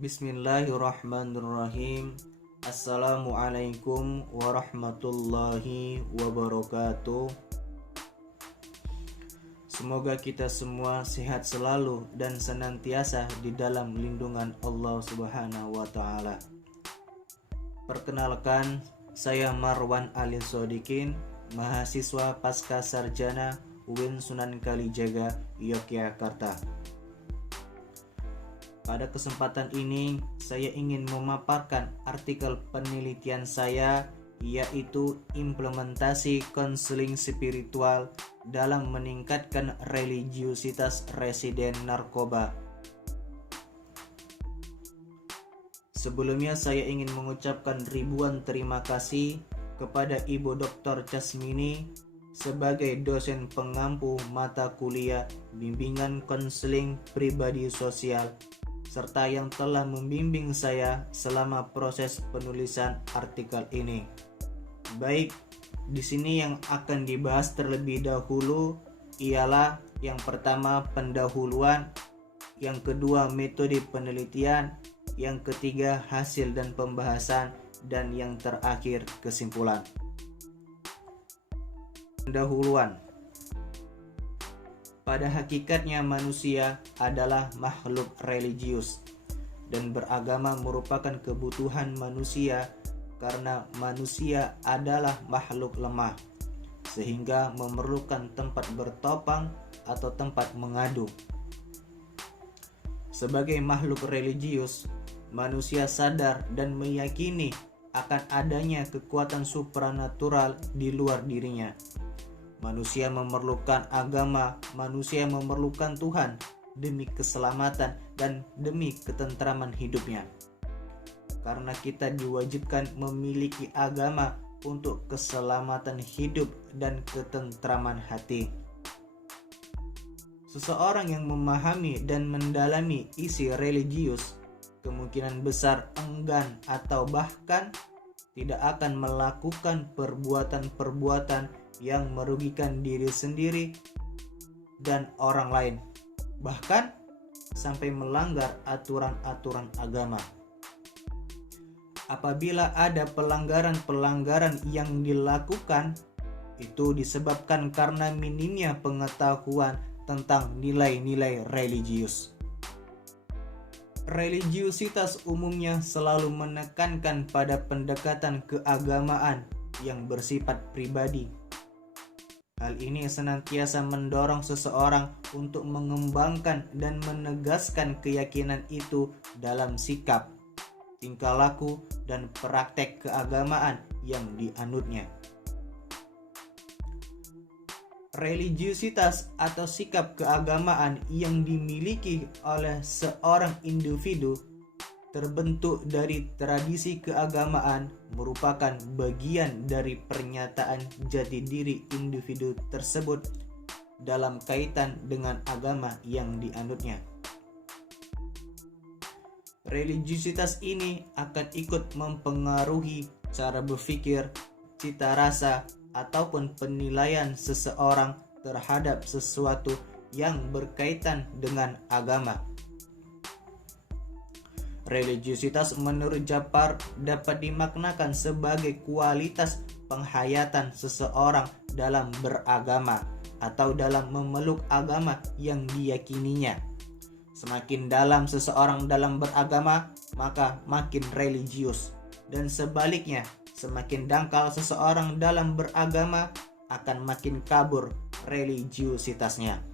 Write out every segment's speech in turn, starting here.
Bismillahirrahmanirrahim. Assalamualaikum warahmatullahi wabarakatuh. Semoga kita semua sehat selalu dan senantiasa di dalam lindungan Allah Subhanahu wa taala. Perkenalkan, saya Marwan Ali Sodikin, mahasiswa pasca sarjana UIN Sunan Kalijaga, Yogyakarta. Pada kesempatan ini, saya ingin memaparkan artikel penelitian saya, yaitu implementasi konseling spiritual dalam meningkatkan religiusitas residen narkoba. Sebelumnya saya ingin mengucapkan ribuan terima kasih kepada Ibu Dr. Jasmini sebagai dosen pengampu mata kuliah bimbingan konseling pribadi sosial serta yang telah membimbing saya selama proses penulisan artikel ini. Baik, di sini yang akan dibahas terlebih dahulu ialah yang pertama pendahuluan, yang kedua metode penelitian, yang ketiga hasil dan pembahasan, dan yang terakhir kesimpulan. Pendahuluan. Pada hakikatnya manusia adalah makhluk religius dan beragama merupakan kebutuhan manusia karena manusia adalah makhluk lemah sehingga memerlukan tempat bertopang atau tempat mengadu. Sebagai makhluk religius, manusia sadar dan meyakini akan adanya kekuatan supranatural di luar dirinya. Manusia memerlukan agama, manusia memerlukan Tuhan demi keselamatan dan demi ketentraman hidupnya. Karena kita diwajibkan memiliki agama untuk keselamatan hidup dan ketentraman hati. Seseorang yang memahami dan mendalami isi religius kemungkinan besar enggan atau bahkan tidak akan melakukan perbuatan-perbuatan yang merugikan diri sendiri dan orang lain, bahkan sampai melanggar aturan-aturan agama. Apabila ada pelanggaran-pelanggaran yang dilakukan, itu disebabkan karena minimnya pengetahuan tentang nilai-nilai religius. Religiusitas umumnya selalu menekankan pada pendekatan keagamaan yang bersifat pribadi. Hal ini senantiasa mendorong seseorang untuk mengembangkan dan menegaskan keyakinan itu dalam sikap, tingkah laku, dan praktek keagamaan yang dianutnya. Religiusitas atau sikap keagamaan yang dimiliki oleh seorang individu terbentuk dari tradisi keagamaan merupakan bagian dari pernyataan jati diri individu tersebut dalam kaitan dengan agama yang dianutnya. Religiusitas ini akan ikut mempengaruhi cara berpikir, cita rasa, ataupun penilaian seseorang terhadap sesuatu yang berkaitan dengan agama. Religiusitas menurut Japar dapat dimaknakan sebagai kualitas penghayatan seseorang dalam beragama atau dalam memeluk agama yang diyakininya. Semakin dalam seseorang dalam beragama, maka makin religius. Dan sebaliknya, semakin dangkal seseorang dalam beragama, akan makin kabur religiusitasnya.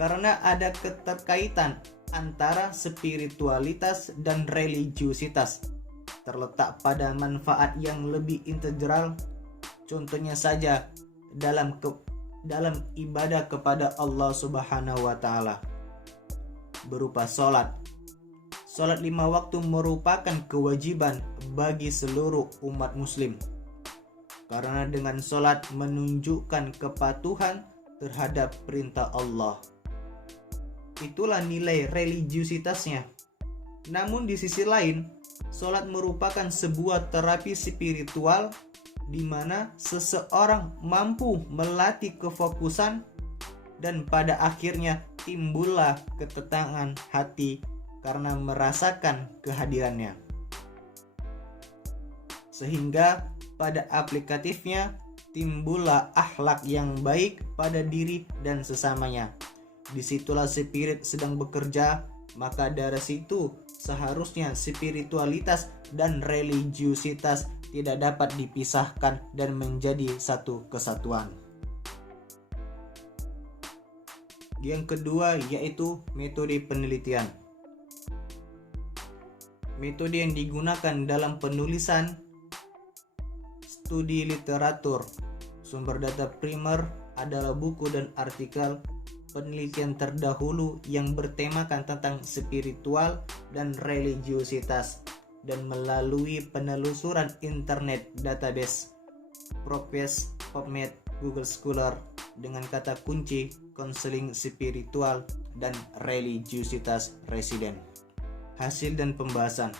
Karena ada keterkaitan antara spiritualitas dan religiusitas terletak pada manfaat yang lebih integral. Contohnya saja dalam ibadah kepada Allah Subhanahu wa taala berupa salat. Salat 5 waktu merupakan kewajiban bagi seluruh umat muslim. Karena dengan salat menunjukkan kepatuhan terhadap perintah Allah. Itulah nilai religiusitasnya. Namun di sisi lain, salat merupakan sebuah terapi spiritual di mana seseorang mampu melatih kefokusan dan pada akhirnya timbullah ketenangan hati karena merasakan kehadirannya. Sehingga pada aplikatifnya timbullah akhlak yang baik pada diri dan sesamanya. Disitulah spirit sedang bekerja, maka dari situ seharusnya spiritualitas dan religiusitas tidak dapat dipisahkan dan menjadi satu kesatuan. Yang kedua yaitu metode penelitian. Metode yang digunakan dalam penulisan studi literatur. Sumber data primer adalah buku dan artikel penelitian terdahulu yang bertemakan tentang spiritual dan religiusitas, dan melalui penelusuran internet database Progress, PubMed, Google Scholar dengan kata kunci konseling spiritual dan religiusitas residen. Hasil dan pembahasan.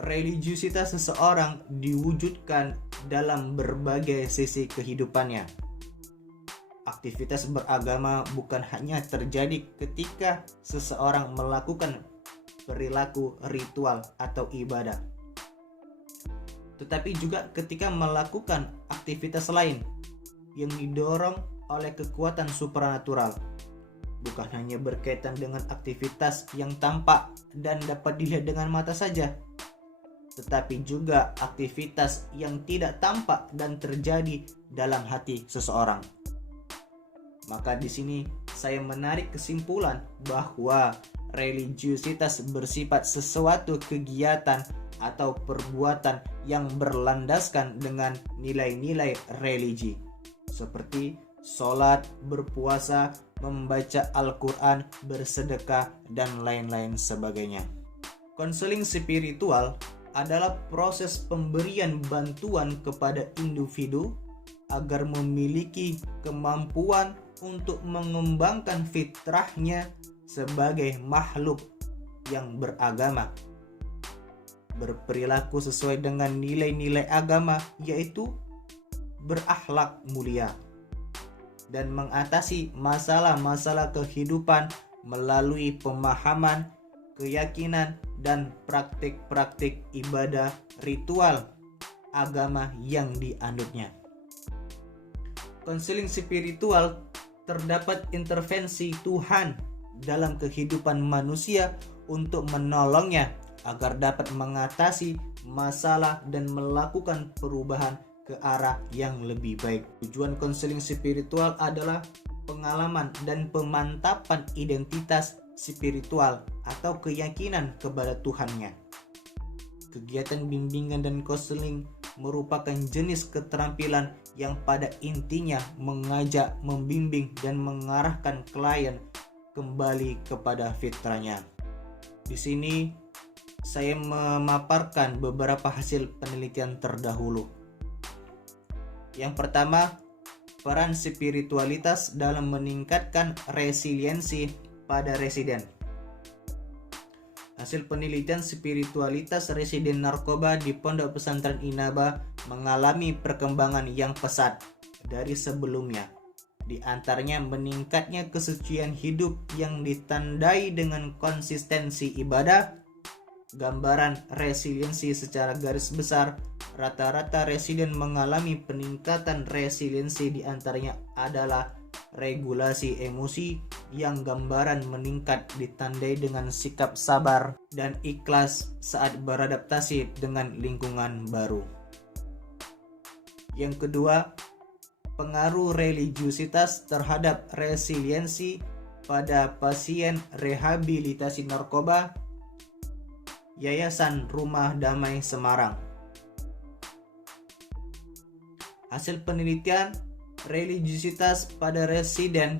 Religiusitas seseorang diwujudkan dalam berbagai sisi kehidupannya. Aktivitas beragama bukan hanya terjadi ketika seseorang melakukan perilaku ritual atau ibadah, tetapi juga ketika melakukan aktivitas lain yang didorong oleh kekuatan supranatural. Bukan hanya berkaitan dengan aktivitas yang tampak dan dapat dilihat dengan mata saja, tetapi juga aktivitas yang tidak tampak dan terjadi dalam hati seseorang. Maka di sini saya menarik kesimpulan bahwa religiusitas bersifat sesuatu kegiatan atau perbuatan yang berlandaskan dengan nilai-nilai religi, seperti sholat, berpuasa, membaca Al-Quran, bersedekah, dan lain-lain sebagainya. Konseling spiritual adalah proses pemberian bantuan kepada individu agar memiliki kemampuan untuk mengembangkan fitrahnya sebagai makhluk yang beragama, berperilaku sesuai dengan nilai-nilai agama, yaitu berakhlak mulia, dan mengatasi masalah-masalah kehidupan melalui pemahaman, keyakinan, dan praktik-praktik ibadah ritual agama yang dianutnya. Konseling spiritual terdapat intervensi Tuhan dalam kehidupan manusia untuk menolongnya agar dapat mengatasi masalah dan melakukan perubahan ke arah yang lebih baik. Tujuan konseling spiritual adalah pengalaman dan pemantapan identitas spiritual atau keyakinan kepada Tuhannya. Kegiatan bimbingan dan konseling merupakan jenis keterampilan yang pada intinya mengajak, membimbing, dan mengarahkan klien kembali kepada fitrahnya. Di sini saya memaparkan beberapa hasil penelitian terdahulu. Yang pertama, peran spiritualitas dalam meningkatkan resiliensi pada residen. Hasil penelitian spiritualitas residen narkoba di Pondok Pesantren Inaba mengalami perkembangan yang pesat dari sebelumnya. Di antaranya meningkatnya kesucian hidup yang ditandai dengan konsistensi ibadah. Gambaran resiliensi secara garis besar, rata-rata residen mengalami peningkatan resiliensi, di antaranya adalah regulasi emosi yang gambaran meningkat ditandai dengan sikap sabar dan ikhlas saat beradaptasi dengan lingkungan baru. Yang kedua, pengaruh religiusitas terhadap resiliensi pada pasien rehabilitasi narkoba Yayasan Rumah Damai Semarang. Hasil penelitian religiusitas pada residen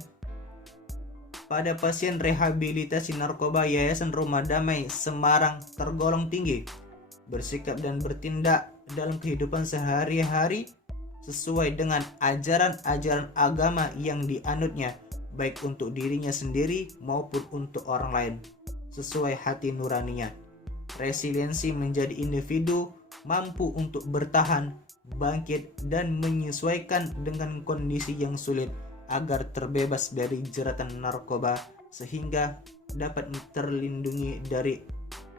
pada pasien rehabilitasi narkoba Yayasan Rumah Damai Semarang tergolong tinggi, bersikap dan bertindak dalam kehidupan sehari-hari sesuai dengan ajaran-ajaran agama yang dianutnya, baik untuk dirinya sendiri maupun untuk orang lain, sesuai hati nuraninya. Resiliensi menjadi individu mampu untuk bertahan, bangkit, dan menyesuaikan dengan kondisi yang sulit agar terbebas dari jeratan narkoba sehingga dapat terlindungi dari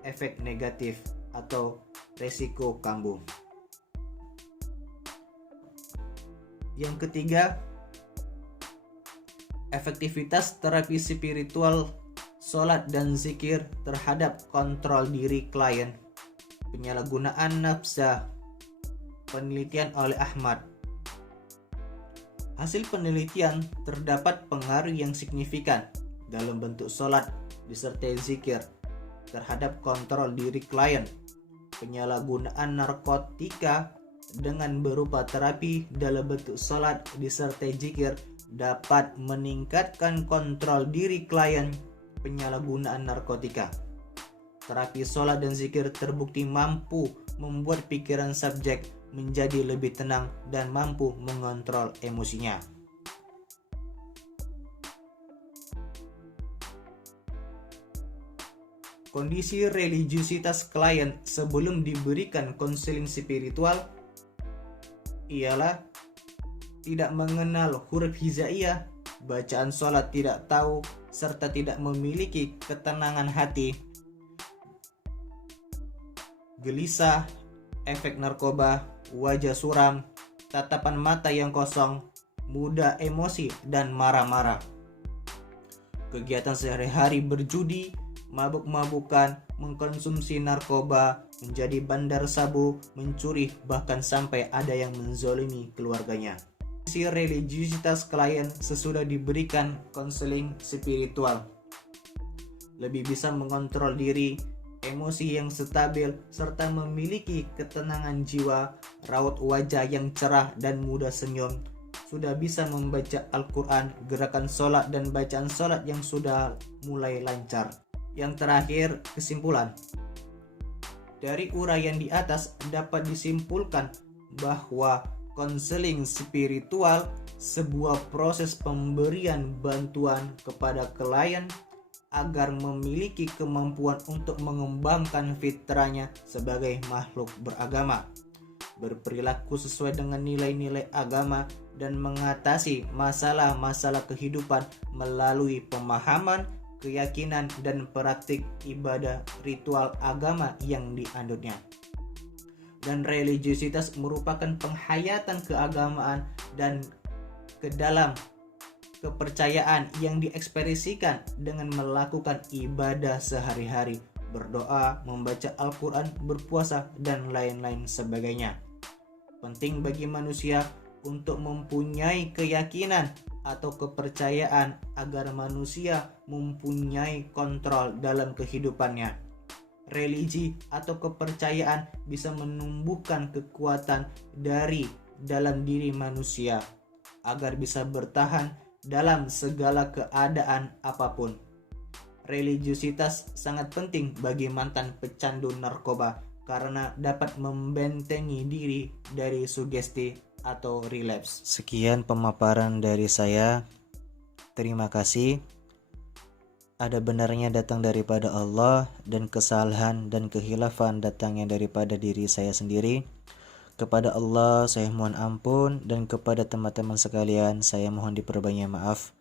efek negatif atau resiko kambuh. Yang ketiga, efektivitas terapi spiritual, sholat dan zikir terhadap kontrol diri klien. Penyalahgunaan nafsa. Penelitian oleh Ahmad. Hasil penelitian terdapat pengaruh yang signifikan dalam bentuk sholat disertai zikir terhadap kontrol diri klien. Penyalahgunaan narkotika dengan berupa terapi dalam bentuk sholat disertai zikir dapat meningkatkan kontrol diri klien penyalahgunaan narkotika. Terapi sholat dan zikir terbukti mampu membuat pikiran subjek menjadi lebih tenang dan mampu mengontrol emosinya. Kondisi religiusitas klien sebelum diberikan konseling spiritual ialah tidak mengenal huruf hijaiyah, bacaan sholat tidak tahu, serta tidak memiliki ketenangan hati, gelisah, efek narkoba, wajah suram, tatapan mata yang kosong, mudah emosi dan marah-marah. Kegiatan sehari-hari berjudi, mabuk-mabukan, mengkonsumsi narkoba, menjadi bandar sabu, mencuri, bahkan sampai ada yang menzolimi keluarganya. Si religiusitas klien sesudah diberikan konseling spiritual lebih bisa mengontrol diri, emosi yang stabil, serta memiliki ketenangan jiwa, raut wajah yang cerah dan mudah senyum. Sudah bisa membaca Al-Quran, gerakan sholat dan bacaan sholat yang sudah mulai lancar. Yang terakhir, kesimpulan. Dari uraian di atas dapat disimpulkan bahwa konseling spiritual sebuah proses pemberian bantuan kepada klien agar memiliki kemampuan untuk mengembangkan fitrahnya sebagai makhluk beragama, berperilaku sesuai dengan nilai-nilai agama, dan mengatasi masalah-masalah kehidupan melalui pemahaman, keyakinan, dan praktik ibadah ritual agama yang dianutnya. Dan religiusitas merupakan penghayatan keagamaan dan ke dalam kepercayaan yang diekspresikan dengan melakukan ibadah sehari-hari, berdoa, membaca Al-Quran, berpuasa, dan lain-lain sebagainya. Penting bagi manusia untuk mempunyai keyakinan atau kepercayaan agar manusia mempunyai kontrol dalam kehidupannya. Religi atau kepercayaan bisa menumbuhkan kekuatan dari dalam diri manusia agar bisa bertahan dalam segala keadaan apapun. Religiusitas sangat penting bagi mantan pecandu narkoba karena dapat membentengi diri dari sugesti atau relapse. Sekian pemaparan dari saya. Terima kasih. Ada benarnya datang daripada Allah, dan kesalahan dan kehilafan datangnya daripada diri saya sendiri. Kepada Allah saya mohon ampun, dan kepada teman-teman sekalian saya mohon diperbanyak maaf.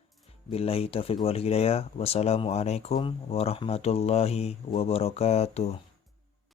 Billahi taufiq wal hidayah. Wassalamualaikum warahmatullahi wabarakatuh.